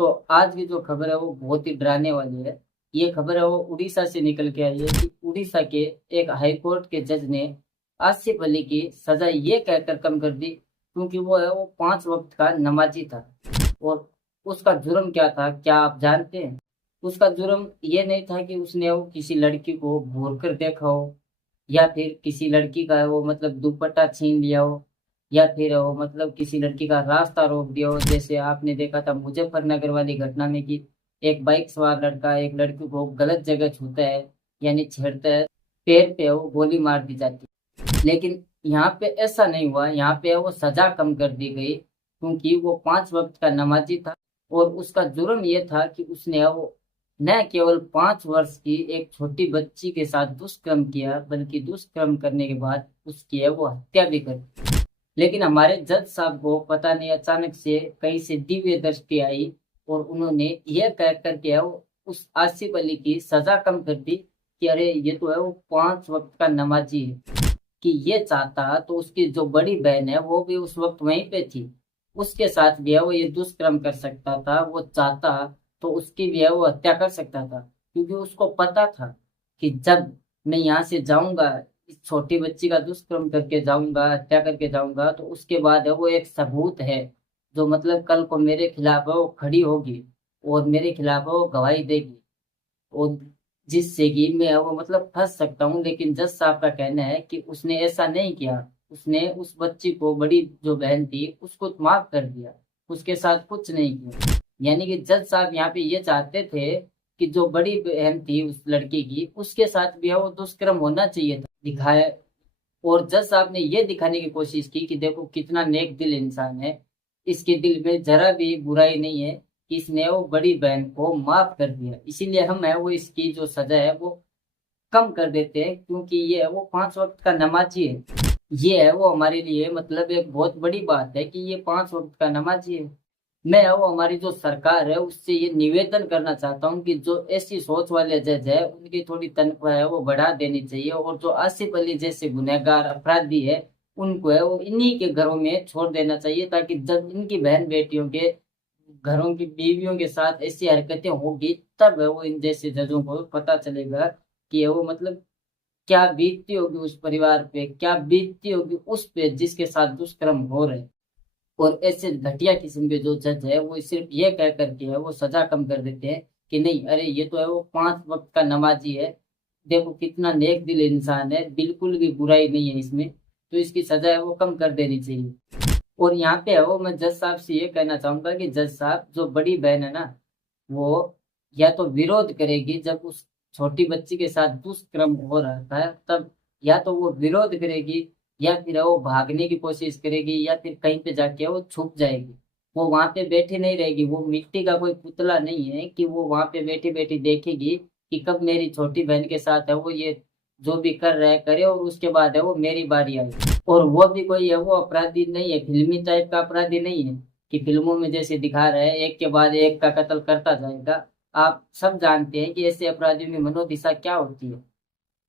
तो आज की जो खबर है वो बहुत ही डराने वाली है। ये खबर है वो उड़ीसा से निकल के आई है कि उड़ीसा के एक हाई कोर्ट के जज ने आसिफ अली की सजा ये कहकर कम कर दी क्योंकि वो 5 वक्त का नमाजी था। और उसका जुर्म क्या था, क्या आप जानते हैं? उसका जुर्म ये नहीं था कि उसने वो किसी लड़की को घूर कर देखा हो, या फिर किसी लड़की का वो मतलब दुपट्टा छीन लिया हो, या फिर वो मतलब किसी लड़की का रास्ता रोक दिया हो। जैसे आपने देखा था मुजफ्फरनगर वाली घटना में कि एक बाइक सवार लड़का एक लड़की को गलत जगह छूता है, यानी छेड़ता है, पैर पे वो गोली मार दी जाती है। लेकिन यहाँ पे ऐसा नहीं हुआ, यहाँ पे वो सजा कम कर दी गई क्योंकि वो 5 वक्त का नमाजी था। और उसका जुर्म ये था कि उसने वो न केवल 5 वर्ष की एक छोटी बच्ची के साथ दुष्कर्म किया, बल्कि दुष्कर्म करने के बाद उसकी है वो हत्या भी कर दी। लेकिन हमारे जज साहब को पता नहीं अचानक से कहीं से दिव्य दृष्टि आई और उन्होंने यह कह कर के वो उस आसिफ अली की सजा कम कर दी कि अरे ये तो है वो 5 वक्त का नमाजी है। कि ये चाहता तो उसकी जो बड़ी बहन है वो भी उस वक्त वहीं पे थी, उसके साथ भी है वो ये दुष्कर्म कर सकता था। वो चाहता तो उसकी भी है वो हत्या कर सकता था, क्योंकि उसको पता था कि जब मैं यहाँ से जाऊंगा, इस छोटी बच्ची का दुष्कर्म करके जाऊंगा, हत्या करके जाऊंगा, तो उसके बाद है वो एक सबूत है जो मतलब कल को मेरे खिलाफ है वो खड़ी होगी और मेरे खिलाफ है वो गवाही देगी, और जिससे कि मैं वो मतलब फंस सकता हूँ। लेकिन जज साहब का कहना है कि उसने ऐसा नहीं किया। उसने उस बच्ची को, बड़ी जो बहन थी, उसको माफ कर दिया, उसके साथ कुछ नहीं किया। यानी कि जज साहब यहाँ पे ये चाहते थे कि जो बड़ी बहन थी उस लड़की की, उसके साथ भी है वो दुष्कर्म होना चाहिए था, दिखाया। और जज साहब ने ये दिखाने की कोशिश की कि देखो कितना नेक दिल इंसान है, इसके दिल में जरा भी बुराई नहीं है, इसने वो बड़ी बहन को माफ कर दिया। इसीलिए हम है वो इसकी जो सजा है वो कम कर देते हैं, क्योंकि ये है वो 5 वक्त का नमाजी है। ये है वो हमारे लिए मतलब एक बहुत बड़ी बात है कि ये 5 वक्त का नमाजी है। मैं वो हमारी जो सरकार है उससे ये निवेदन करना चाहता हूँ कि जो ऐसी सोच वाले जज है उनकी थोड़ी तनख्वाह है वो बढ़ा देनी चाहिए, और जो आसिफ अली जैसे गुनहगार अपराधी है उनको है वो इन्हीं के घरों में छोड़ देना चाहिए, ताकि जब इनकी बहन बेटियों के घरों की बीवियों के साथ ऐसी हरकतें होगी तब है वो इन जैसे जजों को पता चलेगा कि ये वो मतलब क्या बीतती होगी उस परिवार पे, क्या बीतती होगी उस पे जिसके साथ दुष्कर्म हो रहे हैं। और ऐसे घटिया किस्म के जो जज है वो सिर्फ ये कह करके है वो सजा कम कर देते हैं कि नहीं, अरे ये तो है वो 5 वक्त का नमाजी है, देखो कितना नेक दिल इंसान है, बिल्कुल भी बुराई नहीं है इसमें, तो इसकी सजा है वो कम कर देनी चाहिए। और यहाँ पे है वो मैं जज साहब से ये कहना चाहूंगा कि जज साहब, जो बड़ी बहन है ना, वो या तो विरोध करेगी जब उस छोटी बच्ची के साथ दुष्कर्म हो रहा था तब, या तो वो विरोध करेगी, या फिर वो भागने की कोशिश करेगी, या फिर कहीं पे जाके वो छुप जाएगी। वो वहां पे बैठी नहीं रहेगी, वो मिट्टी का कोई पुतला नहीं है कि वो वहां पे बैठी बैठी देखेगी कि कब मेरी छोटी बहन के साथ है वो ये जो भी कर रहा है करे, और उसके बाद है वो मेरी बारी आई। और वो भी कोई है वो अपराधी नहीं है, फिल्मी टाइप का अपराधी नहीं है कि फिल्मों में जैसे दिखा रहा है एक के बाद एक का कत्ल करता जाएगा। आप सब जानते हैं कि ऐसे अपराधियों में मनोदशा क्या होती है।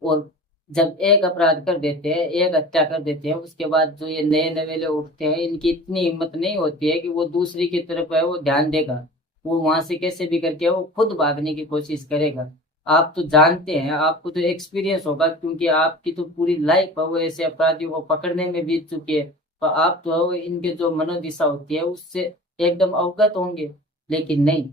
और जब एक अपराध कर देते हैं, एक हत्या कर देते हैं, उसके बाद जो ये नए नवेले उठते हैं, इनकी इतनी हिम्मत नहीं होती है कि वो दूसरी की तरफ है वो ध्यान देगा। वो वहां से कैसे भी करके वो खुद भागने की कोशिश करेगा। आप तो जानते हैं, आपको तो एक्सपीरियंस होगा, क्योंकि आपकी तो पूरी लाइफ है वो ऐसे अपराधियों को पकड़ने में बीत चुकी है। तो आप तो इनके जो मनोदिशा होती है उससे एकदम अवगत होंगे। लेकिन नहीं,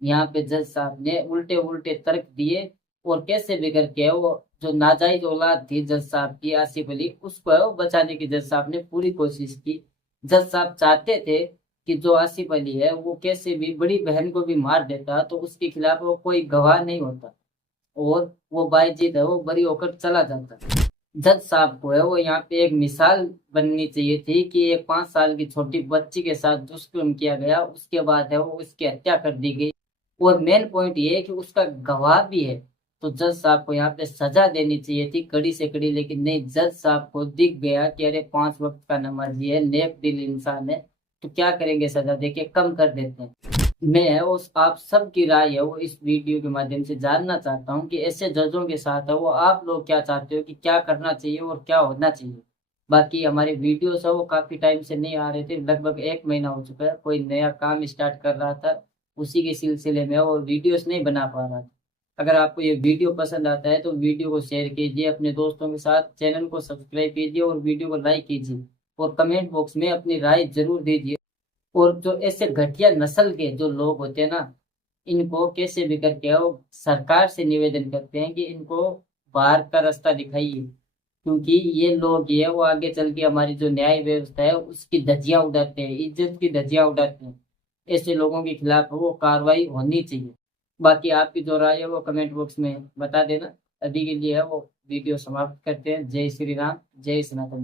यहाँ पे जज साहब ने उल्टे उल्टे तर्क दिए, और कैसे भी करके वो जो नाजायज औलाद थी जज साहब की, आसिफ अली, उसको है वो बचाने की जज साहब ने पूरी कोशिश की। जज साहब चाहते थे कि जो आसिफ अली है वो कैसे भी बड़ी बहन को भी मार देता तो उसके खिलाफ वो कोई गवाह नहीं होता, और वो बायजीत है वो बरी होकर चला जाता। जज साहब को है वो यहाँ पे एक मिसाल बननी चाहिए थी कि एक 5 साल की छोटी बच्ची के साथ दुष्कर्म किया गया, उसके बाद है वो उसकी हत्या कर दी गई, और मेन पॉइंट ये है कि उसका गवाह भी है। तो जज साहब को यहाँ पे सजा देनी चाहिए थी कड़ी से कड़ी, लेकिन नहीं, जज साहब को दिख गया कि अरे 5 वक्त का नमाजी है, नेक दिल इंसान है, तो क्या करेंगे, सजा देके कम कर देते हैं। मैं उस आप सबकी राय है वो इस वीडियो के माध्यम से जानना चाहता हूँ कि ऐसे जजों के साथ है वो आप लोग क्या चाहते हो कि क्या करना चाहिए और क्या होना चाहिए। बाकी हमारे वीडियोस है वो काफी टाइम से नहीं आ रहे थे, लगभग 1 महीना हो चुका है, कोई नया काम स्टार्ट कर रहा था, उसी के सिलसिले में वो वीडियोस नहीं बना पा रहा था। अगर आपको ये वीडियो पसंद आता है तो वीडियो को शेयर कीजिए अपने दोस्तों के साथ, चैनल को सब्सक्राइब कीजिए और वीडियो को लाइक कीजिए और कमेंट बॉक्स में अपनी राय जरूर दीजिए। और जो ऐसे घटिया नस्ल के जो लोग होते हैं ना, इनको कैसे भी करके वो सरकार से निवेदन करते हैं कि इनको बाहर का रास्ता दिखाइए, क्योंकि ये लोग ये वो आगे चल के हमारी जो न्याय व्यवस्था है उसकी धज्जियां उड़ाते हैं, इज्जत की धज्जियां उड़ाते हैं। ऐसे लोगों के खिलाफ वो कार्रवाई होनी चाहिए। बाकी आपकी जो राय है वो कमेंट बॉक्स में बता देना। अभी के लिए है वो वीडियो समाप्त करते हैं। जय श्री राम, जय सनातन।